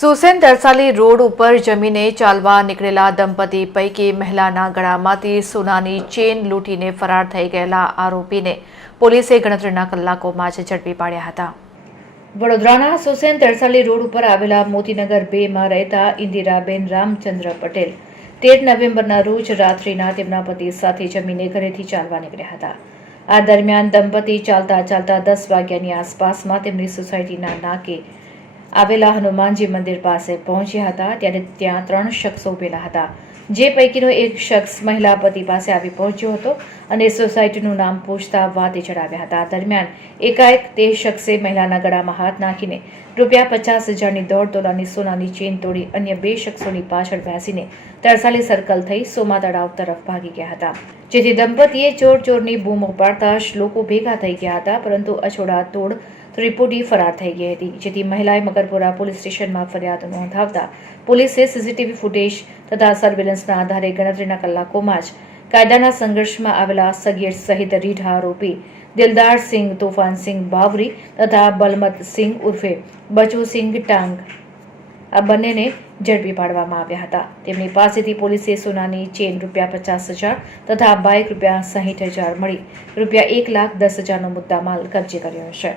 Susen Tarsali road ઉપર જમીને ચાલવા નીકળેલા દંપતી પૈકી મહિલાના ગળામાંથી સોનાની ચેન લૂંટીને ફરાર થઈ ગયેલા આરોપીને પોલીસે ગણતરીના કલાકોમાં જ ઝડપી પાડ્યા હતા. વડોદરાના સુસેન તરસાલી રોડ ઉપર આવેલા મોતીનગર 2માં રહેતા ઇન્દિરાબેન રામચંદ્ર પટેલ 13 નવેમ્બરના રોજ રાત્રિના તેમના પતિ સાથે જમીને ઘરેથી ચાલવા નીકળ્યા હતા. આ દરમિયાન દંપતી ચાલતા 10 વાગ્યાની આસપાસમાં તેમની સોસાયટીના નાકે આવેલા હનુમાનજી મંદિર પાસે પહોંચ્યા હતા. ત્યારે ત્યાં 3 શખ્સો ઉભેલા હતા, જે પૈકીનો એક શખ્સ મહિલા પતિ પાસે આવી પહોંચ્યો હતો અને સોસાયટીનું નામ પૂછતા વાતે ચડાવ્યા હતા. દરમિયાન એકાએક તે શખ્સે મહિલાના ગળામાં હાથ નાખીને ₹50,000ની 1.5 તોલાની સોનાની ચેન તોડી અન્ય 2 શખ્સોની પાછળ બેસીને તરસાલી સર્કલ થઈ સોમા તળાવ તરફ ભાગી ગયા હતા. જેથી દંપતીએ ચોર ચોરની બૂમો પાડતા લોકો ભેગા થઈ ગયા હતા, પરંતુ અછોડા તોડ ત્રિપુટી ફરાર થઈ ગઈ હતી. જેથી મહિલાએ મકરપુરા પોલીસ સ્ટેશનમાં ફરિયાદ નોંધાવતા પોલીસે સીસીટીવી ફૂટેજ તથા સર્વેલન્સના આધારે ગણતરીના કલાકોમાં જ કાયદાના સંઘર્ષમાં આવેલા સગીર સહિત રીઢા આરોપી દિલદારસિંહ તોફાનસિંહ બાવરી તથા બલમતસિંહ ઉર્ફે બચુસિંહ ટાંગ આ બંનેને ઝડપી પાડવામાં આવ્યા હતા. તેમની પાસેથી પોલીસે સોનાની ચેન ₹50,000 તથા બાઇક ₹60,000 મળી ₹1,10,000નો મુદ્દામાલ કબજે કર્યો છે.